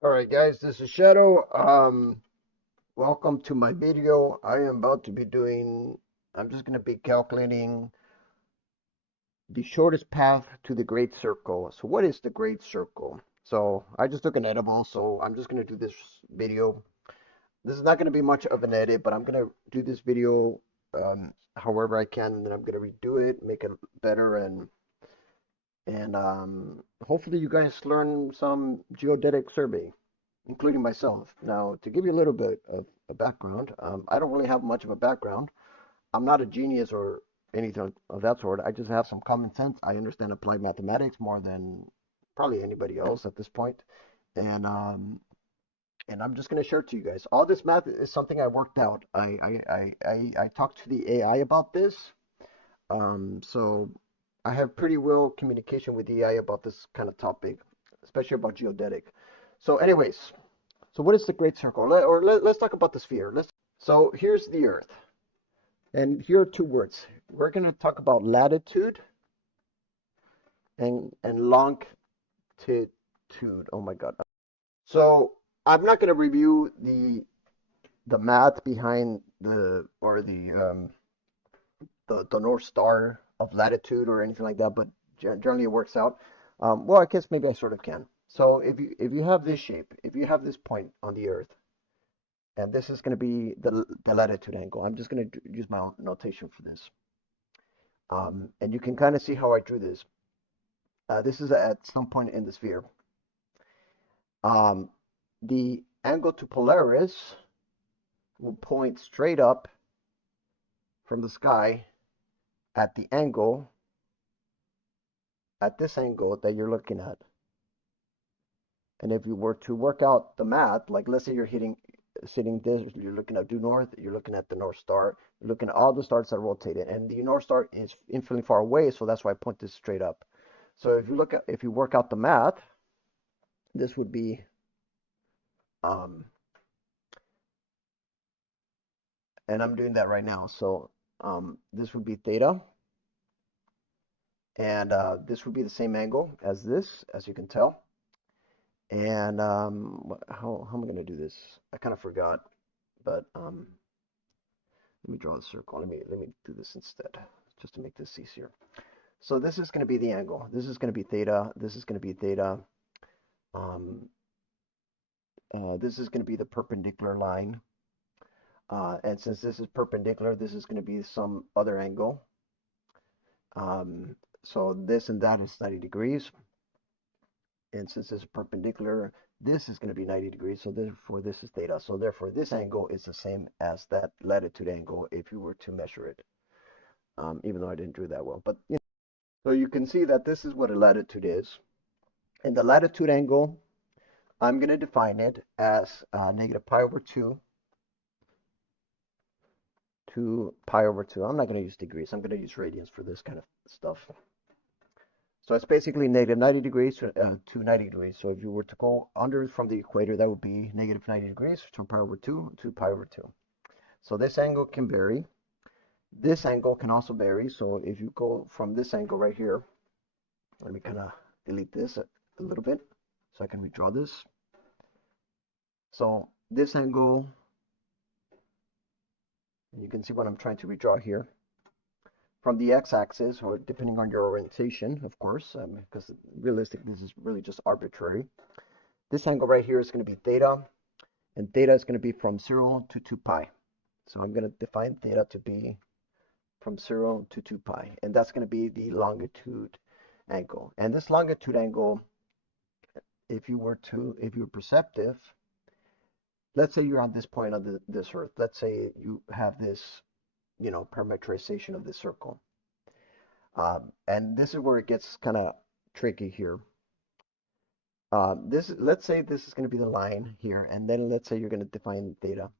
All right, guys, this is Shadow. Welcome to my video. I am about to be I'm just going to be calculating the shortest path to the Great Circle. So what is the Great Circle? So I just took an edible, so I'm just going to do this video. This is not going to be much of an edit, but I'm going to do this video however I can, and then I'm going to redo it, make it better, and hopefully you guys learn some geodetic survey, including myself. Now, to give you a little bit of a background, I don't really have much of a background. I'm not a genius or anything of that sort. I just have some common sense. I understand applied mathematics more than probably anybody else at this point, and um, and I'm just going to share it to you guys. All this math is something I worked out. I talked to the AI about this, so I have pretty well communication with the AI about this kind of topic, especially about geodetic. So, anyways, so what is the Great Circle? Let's talk about the sphere. So here's the Earth, and here are two words. We're going to talk about latitude and longitude. Oh my God. So I'm not going to review the math behind the North Star of latitude or anything like that, but generally it works out. Well, I guess maybe I sort of can. So if you have this shape, if you have this point on the Earth, and this is going to be the latitude angle. I'm just going to use my own notation for this. And you can kind of see how I drew this. This is at some point in the sphere. Um, the angle to Polaris will point straight up from the sky at the angle, at this angle that you're looking at. And if you were to work out the math, like let's say sitting this, you're looking at due north, you're looking at the North Star, you're looking at all the stars that are rotated, and the North Star is infinitely far away, so that's why I point this straight up. So if you work out the math, this would be, um, and I'm doing that right now. So this would be theta, and this would be the same angle as this, as you can tell. And how am I going to do this? I kind of forgot, but let me draw the circle. Let me do this instead, just to make this easier. So this is going to be the angle. This is going to be theta. This is going to be theta. Um, this is going to be the perpendicular line. And since this is perpendicular, this is going to be some other angle. Um, so this and that is 90 degrees. And since this is perpendicular, this is going to be 90 degrees. So therefore, this is theta. So therefore, this angle is the same as that latitude angle if you were to measure it. Even though I didn't do that well. But so you can see that this is what a latitude is. And the latitude angle, I'm going to define it as negative pi over 2 to pi over 2. I'm not going to use degrees. I'm going to use radians for this kind of stuff. So it's basically negative 90 degrees to 90 degrees. So if you were to go under from the equator, that would be negative 90 degrees from pi over 2 to pi over 2. So this angle can vary. This angle can also vary. So if you go from this angle right here, let me kind of delete this a little bit so I can redraw this. So this angle, you can see what I'm trying to redraw here, from the x-axis, or depending on your orientation, of course, because realistically this is really just arbitrary. This angle right here is going to be theta, and theta is going to be from 0 to 2 pi. So I'm going to define theta to be from 0 to 2 pi, and that's going to be the longitude angle. And this longitude angle, if you were perceptive, let's say you're on this point of this Earth. Let's say you have this, parametrization of this circle. And this is where it gets kind of tricky here. Let's say this is going to be the line here, and then let's say you're going to define theta.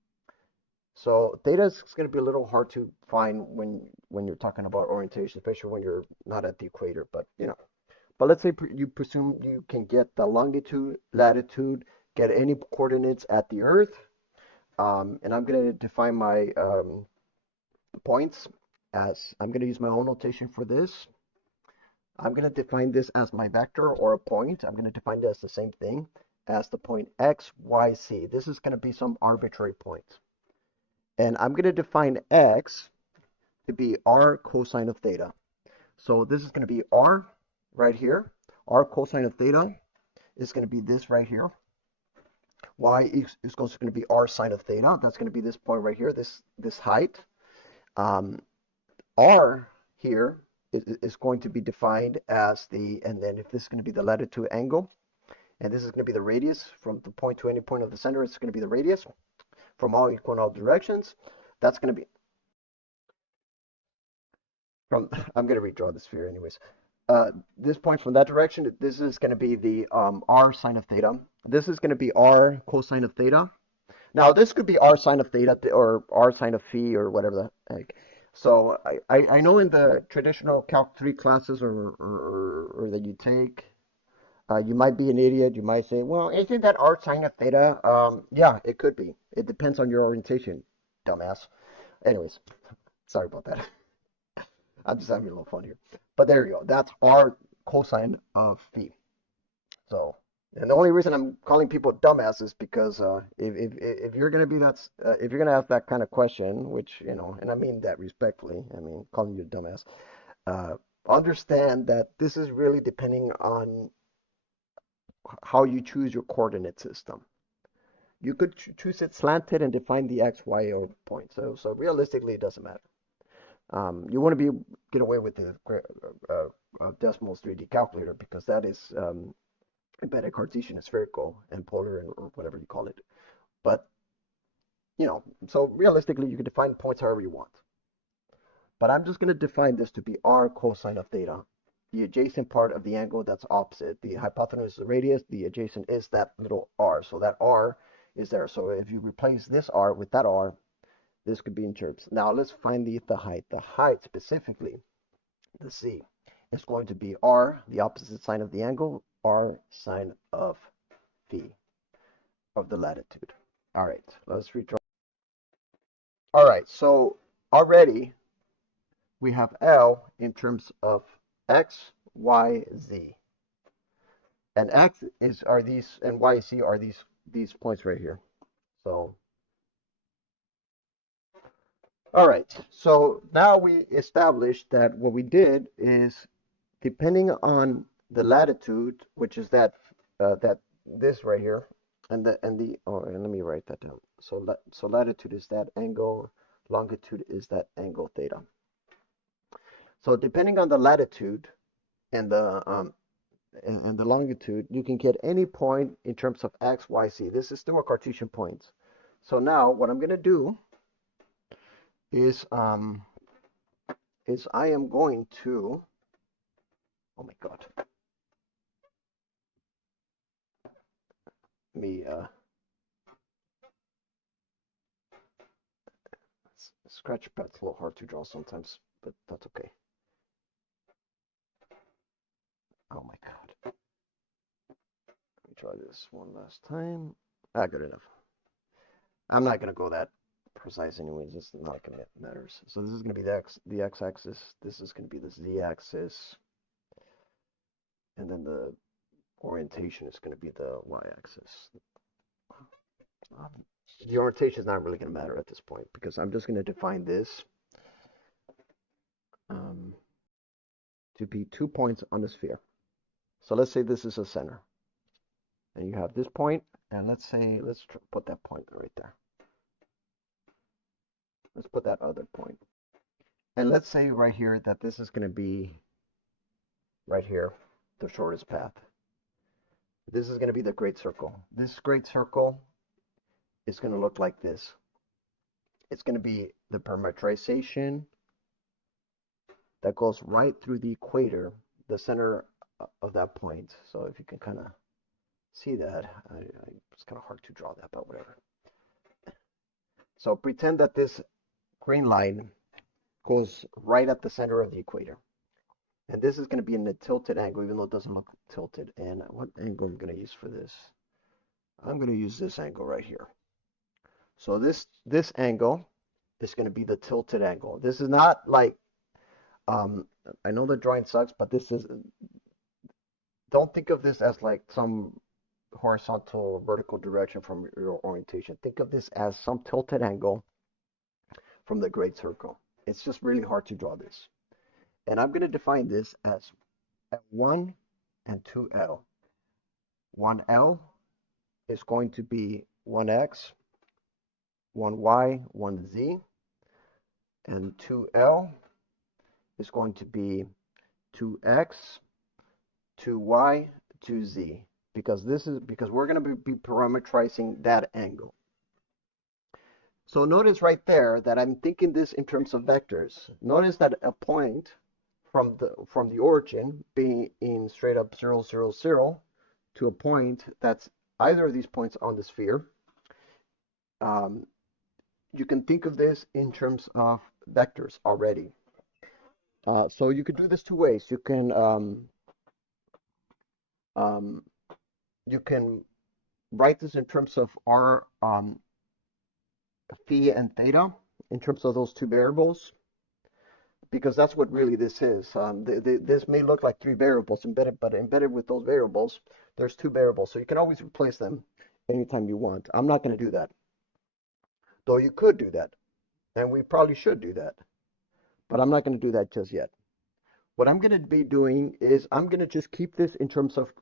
So theta is going to be a little hard to find when you're talking about orientation, especially when you're not at the equator. But let's say you presume you can get the longitude, latitude, get any coordinates at the Earth, and I'm going to define my points as I'm going to use my own notation for this. I'm going to define this as my vector or a point. I'm going to define it as the same thing. as the point x, y, z. This is going to be some arbitrary point. And I'm going to define x to be r cosine of theta. So this is going to be r right here. R cosine of theta is going to be this right here. Y is going to be r sine of theta. That's going to be this point right here, this height. R here is going to be defined as the, and then if this is going to be the latitude angle, and this is going to be the radius from the point to any point of the center, it's going to be the radius from all equal in all directions. That's going to be from, I'm going to redraw the sphere anyways. This point from that direction, this is going to be the r sine of theta. This is going to be r cosine of theta. Now, this could be r sine of theta or r sine of phi or whatever the heck. So I know in the traditional Calc 3 classes or that you take, you might be an idiot. You might say, well, isn't that r sine of theta? Yeah, it could be. It depends on your orientation, dumbass. Anyways, sorry about that. I'm just having a little fun here. But there you go. That's r cosine of phi. So, and the only reason I'm calling people dumbass is because if you're gonna be that if you're gonna ask that kind of question, which and I mean that respectfully, I mean calling you a dumbass, uh, understand that this is really depending on how you choose your coordinate system. You could choose it slanted and define the x, y, or point. So realistically, it doesn't matter. You want to get away with the Decimals 3D calculator because that is embedded Cartesian and spherical and polar or whatever you call it. But so realistically, you can define points however you want. But I'm just going to define this to be r cosine of theta, the adjacent part of the angle that's opposite. The hypotenuse is the radius, the adjacent is that little r. So that r is there. So if you replace this r with that r, this could be in terms. Now let's find the height. The height specifically, the c, is going to be r, the opposite sign of the angle, r sine of phi of the latitude. All right, let's redraw. All right, so already we have L in terms of x, y, z. And x are these, and y, z are these points right here. So, all right. So now we established that what we did is, depending on the latitude, which is that this right here, and let me write that down. So latitude is that angle, longitude is that angle theta. So depending on the latitude and the longitude, you can get any point in terms of x, y, z. This is still a Cartesian point. So now what I'm going to do is I am going to, oh my God, me scratch pad's a little hard to draw sometimes, but that's okay. Oh my God. Let me try this one last time. Good enough. I'm not going to go that precise anyways. It's not going to matter. So this is going to be the x-axis. This is going to be the z-axis. And then the orientation is going to be the y-axis. The orientation is not really going to matter at this point because I'm just going to define this to be 2 points on the sphere. So let's say this is a center. And you have this point, and let's put that point right there. Let's put that other point. And let's say right here that this is going to be right here, the shortest path. This is going to be the great circle. This great circle is going to look like this. It's going to be the parametrization that goes right through the equator, the center of that point. So if you can kind of see that, it's kind of hard to draw that, but whatever. So pretend that this green line goes right at the center of the equator. And this is going to be in a tilted angle, even though it doesn't look tilted. And what angle I'm going to use for this? I'm going to use this angle right here. So this angle is going to be the tilted angle. This is not like, I know the drawing sucks, but this is, don't think of this as like some horizontal or vertical direction from your orientation. Think of this as some tilted angle from the great circle. It's just really hard to draw this. And I'm going to define this as 1 and 2L. 1L is going to be 1x, 1y, 1z, and 2L is going to be 2x, 2y, 2z, because we're going to be parameterizing that angle. So notice right there that I'm thinking this in terms of vectors. Notice that a point from the origin being in straight up 0, 0, 0 to a point that's either of these points on the sphere. You can think of this in terms of vectors already. So you could do this two ways. You can write this in terms of r phi and theta in terms of those two variables, because that's what really this is. This may look like three variables embedded, but embedded with those variables, there's two variables. So you can always replace them anytime you want. I'm not going to do that, though you could do that, and we probably should do that, but I'm not going to do that just yet. What I'm going to be doing is I'm going to just keep this in terms of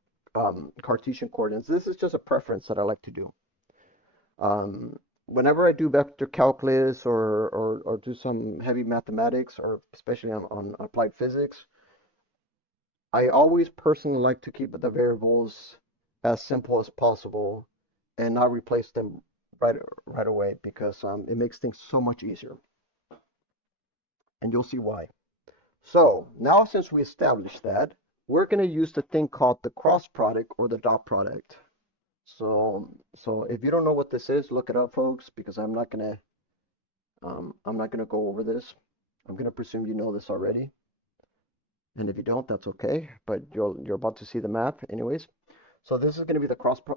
Cartesian coordinates. This is just a preference that I like to do. Whenever I do vector calculus or do some heavy mathematics, or especially on applied physics, I always personally like to keep the variables as simple as possible and not replace them right away, because it makes things so much easier. And you'll see why. So now, since we established that, we're going to use the thing called the cross product or the dot product. So if you don't know what this is, look it up, folks, because I'm not gonna go over this. I'm gonna presume you know this already, and if you don't, that's okay. But you're about to see the math, anyways. So this is gonna be the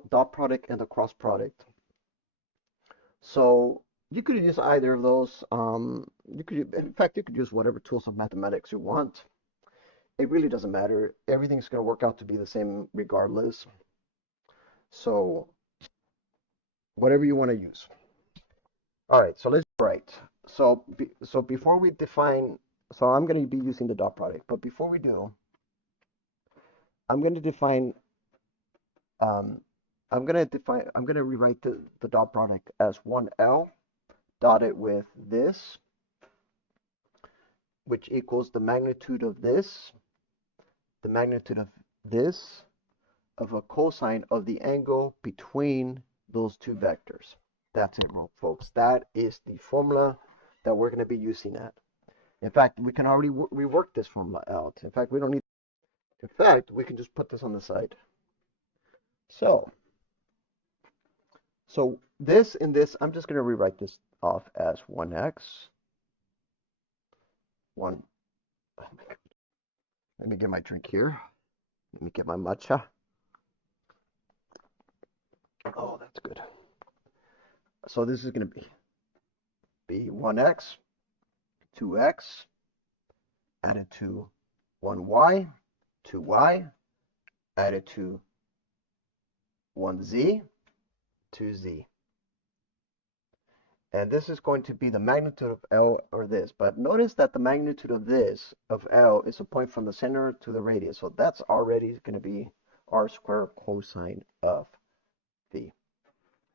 dot product and the cross product. So you could use either of those. In fact, you could use whatever tools of mathematics you want. It really doesn't matter. Everything's gonna work out to be the same regardless. So whatever you want to use. All right, so let's write. So before we define, so I'm going to be using the dot product, but before we do, I'm going to define, I'm going to rewrite the dot product as 1L dotted with this, which equals the magnitude of this, the magnitude of this, of a cosine of the angle between those two vectors. That's it, folks. That is the formula that we're going to be using at. In fact, we can already rework this formula out. In fact, we don't need. In fact, we can just put this on the side. So this and this, I'm just going to rewrite this off as 1x, 1. Oh my God. Let me get my drink here. Let me get my matcha. Oh, that's good. So this is going to be 1x, 2x, added to 1y, 2y, added to 1z, 2z. And this is going to be the magnitude of L, or this. But notice that the magnitude of this, of L, is a point from the center to the radius. So that's already going to be r squared cosine of phi.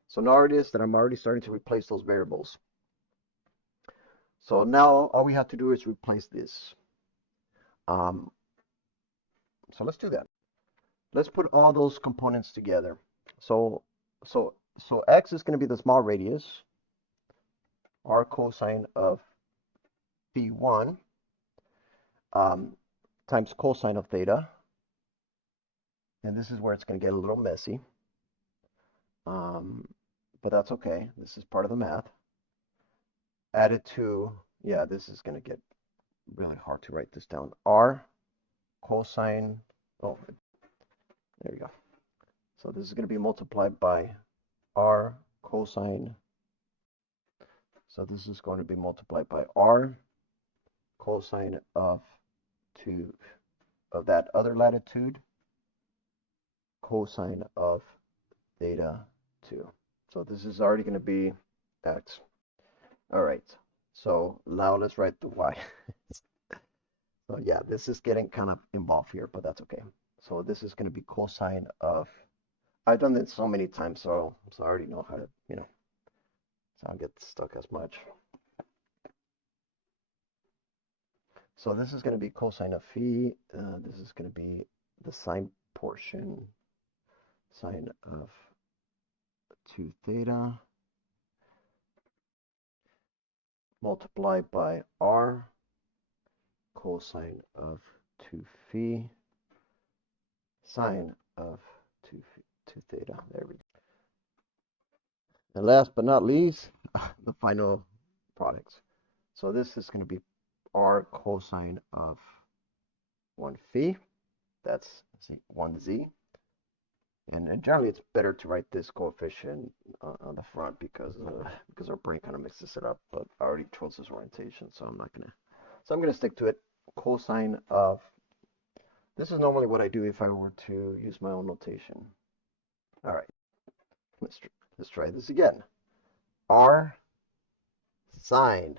So notice that I'm already starting to replace those variables. So now all we have to do is replace this. So let's do that. Let's put all those components together. So x is going to be the small radius, r cosine of phi1, times cosine of theta. And this is where it's going to get a little messy. But that's okay. This is part of the math. Added to, yeah, this is going to get really hard to write this down. R cosine, oh, there you go. So this is going to be multiplied by r cosine. So this is going to be multiplied by r cosine of that other latitude, cosine of theta 2. So this is already going to be x. All right. So now let's write the y. So yeah, this is getting kind of involved here, but that's okay. So this is going to be cosine of, I've done this so many times, so I already know how to, so I don't get stuck as much. So this is going to be cosine of phi. This is going to be the sine portion, sine of 2 theta multiplied by r cosine of 2 phi sine of 2 theta. There we go. And last but not least, the final products. So this is going to be r cosine of 1 phi. That's 1z. And generally, it's better to write this coefficient on the front because our brain kind of mixes it up. But I already chose this orientation, so I'm not gonna. So I'm gonna stick to it. Cosine of. This is normally what I do if I were to use my own notation. All right, let's try this again. R sine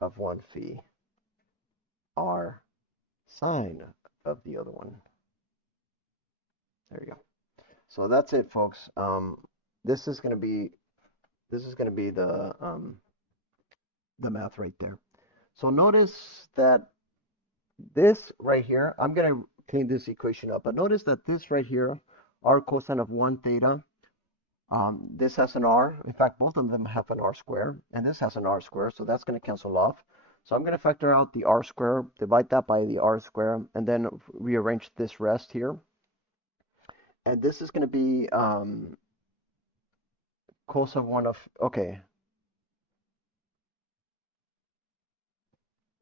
of 1 phi. R sine of the other one. There you go. So that's it, folks. This is going to be the math right there. So notice that this right here, I'm going to clean this equation up, but notice that this right here, r cosine of 1 theta, this has an r. In fact, both of them have an r square, and this has an r square, so that's going to cancel off. So I'm going to factor out the r square, divide that by the r square, and then rearrange this rest here. And this is going to be cos of 1 of, okay.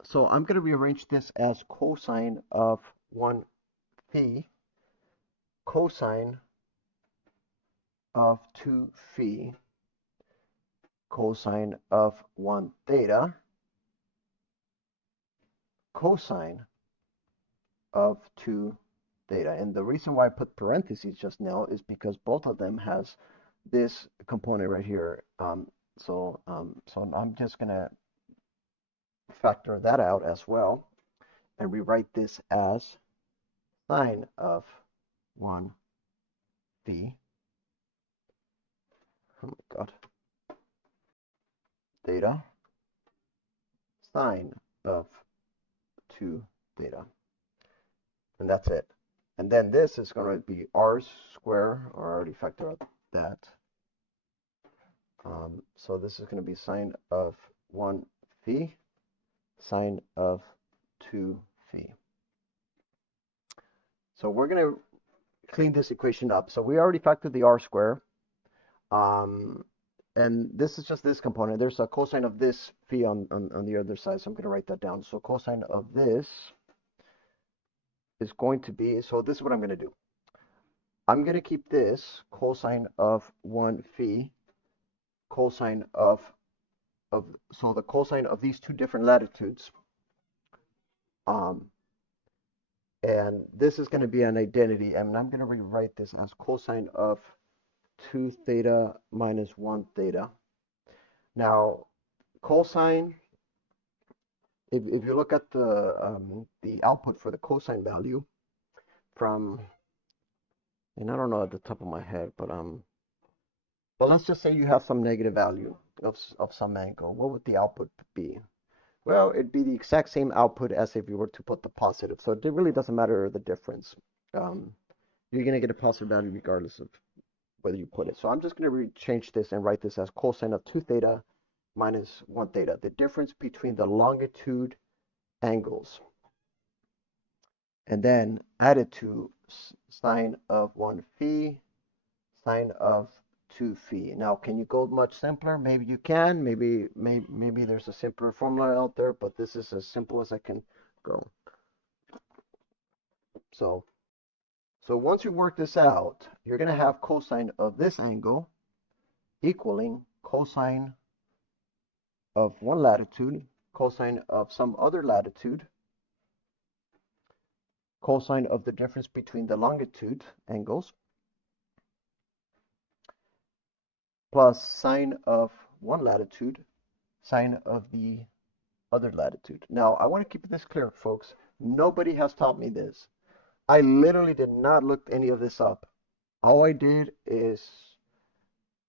So I'm going to rearrange this as cosine of 1 phi, cosine of 2 phi, cosine of 1 theta, cosine of 2 theta. And the reason why I put parentheses just now is because both of them has this component right here. So I'm just going to factor that out as well and rewrite this as sine of 1 phi. Oh my god. Theta sine of 2 theta. And that's it. And then this is going to be r square, or I already factored out that. So this is going to be sine of 1 phi, sine of 2 phi. So we're going to clean this equation up. So we already factored the r square. And this is just this component. There's a cosine of this phi on the other side, so I'm going to write that down. So cosine of this is going to be, so this is what I'm going to do. I'm going to keep this cosine of 1 phi, cosine of so the cosine of these two different latitudes. And this is going to be an identity, and I'm going to rewrite this as cosine of 2 theta minus 1 theta. Now, cosine, if you look at the output for the cosine value from, and I don't know at the top of my head, but well, let's just say you have some negative value of some angle. What would the output be? Well, it'd be the exact same output as if you were to put the positive. So it really doesn't matter the difference. You're going to get a positive value regardless of whether you put it. So I'm just going to change this and write this as cosine of 2 theta minus 1 theta. The difference between the longitude angles. And then add it to sine of 1 phi, sine of 2 phi. Now, can you go much simpler? Maybe you can. Maybe there's a simpler formula out there, but this is as simple as I can go. So once you work this out, you're going to have cosine of this angle equaling cosine of one latitude, cosine of some other latitude, cosine of the difference between the longitude angles, plus sine of one latitude, sine of the other latitude. Now, I want to keep this clear, folks. Nobody has taught me this. I literally did not look any of this up. All I did is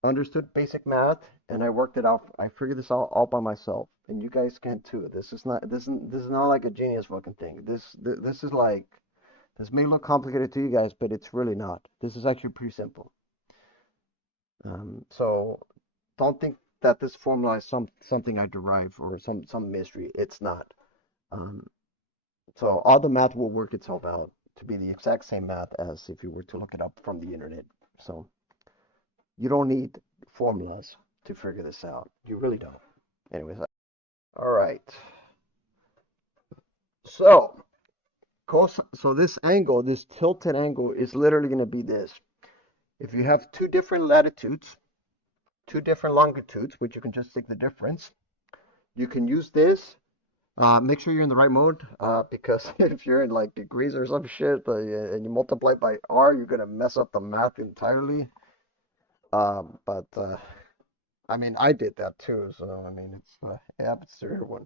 understood basic math and I worked it out. I figured this all by myself, and you guys can too. This is not like a genius fucking thing. This is like this may look complicated to you guys, but it's really not. This is actually pretty simple. So don't think that this formula is something I derive or some mystery. It's not. Um, so all the math will work itself out to be the exact same math as if you were to look it up from the internet. So you don't need formulas to figure this out. You really don't. Anyways, all right. So so this angle, this tilted angle, is literally going to be this. If you have two different latitudes, two different longitudes, which you can just take the difference, you can use this. Make sure you're in the right mode, because if you're in like degrees or some shit, and you multiply by r, you're gonna mess up the math entirely. But I mean, I did that too, so I mean, it happens to everyone.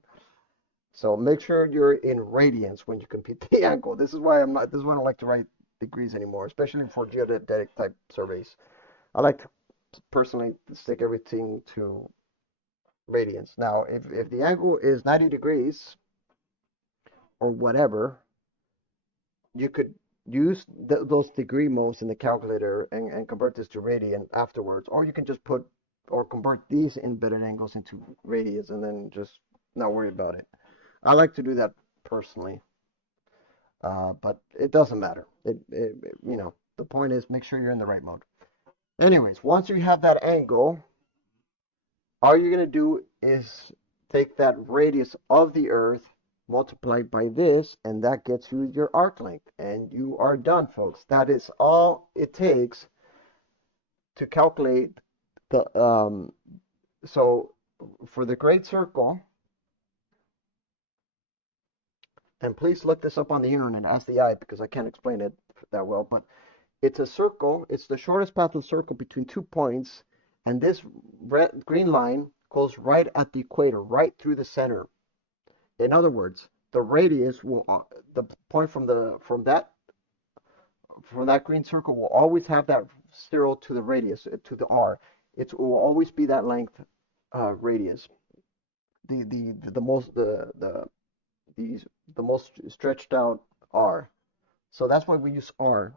So make sure you're in radians when you compute the angle. This is why I'm not. This is why I don't like to write degrees anymore, especially for geodetic type surveys. I like to personally stick everything to radians. Now, if the angle is 90 degrees or whatever, you could use those degree modes in the calculator and convert this to radian afterwards, or you can just put or convert these embedded angles into radians and then just not worry about it. I like to do that personally, but it doesn't matter. You know, the point is make sure you're in the right mode. Anyways, once you have that angle, all you're going to do is take that radius of the Earth multiplied by this, and that gets you your arc length, and you are done, folks. That is all it takes to calculate the so for the great circle, and please look this up on the internet, ask the eye, because I can't explain it that well, but it's a circle. It's the shortest path of the circle between 2 points, and this green line goes right at the equator, right through the center. In other words, the radius will the point from that green circle will always have that 0 to the radius to the r. It will always be that length radius. The most the most stretched out r. So that's why we use r.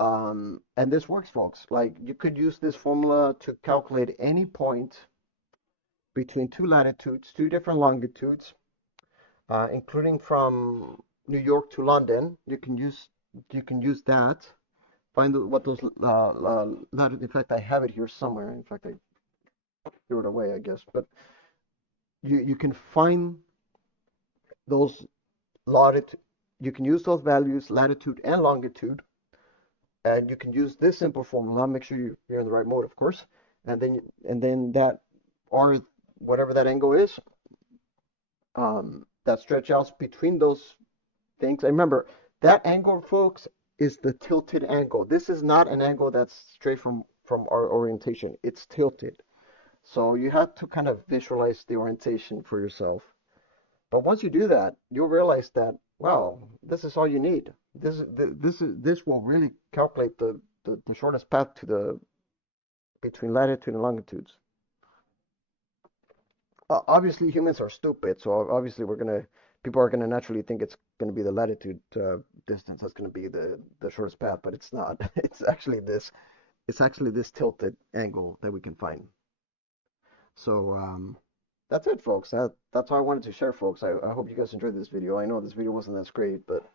And this works, folks. Like you could use this formula to calculate any point between two latitudes, two different longitudes, including from New York to London. You can use that. Find what those latitude. In fact, I have it here somewhere. In fact, I threw it away, I guess. But you can find those latitude. You can use those values, latitude and longitude, and you can use this simple formula. Make sure you're in the right mode, of course, and then that or whatever that angle is, that stretch out between those things. And remember, that angle, folks, is the tilted angle. This is not an angle that's straight from our orientation. It's tilted. So you have to kind of visualize the orientation for yourself. But once you do that, you'll realize that, wow, this is all you need. This will really calculate the shortest path to the between latitude and longitudes. Obviously, humans are stupid, so obviously people are gonna naturally think it's gonna be the latitude distance that's gonna be the shortest path, but it's not. It's actually this tilted angle that we can find. So that's it, folks. That's all I wanted to share, folks. I hope you guys enjoyed this video. I know this video wasn't that great, but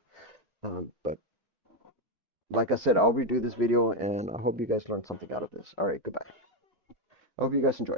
like I said, I'll redo this video, and I hope you guys learned something out of this. All right, goodbye. I hope you guys enjoy.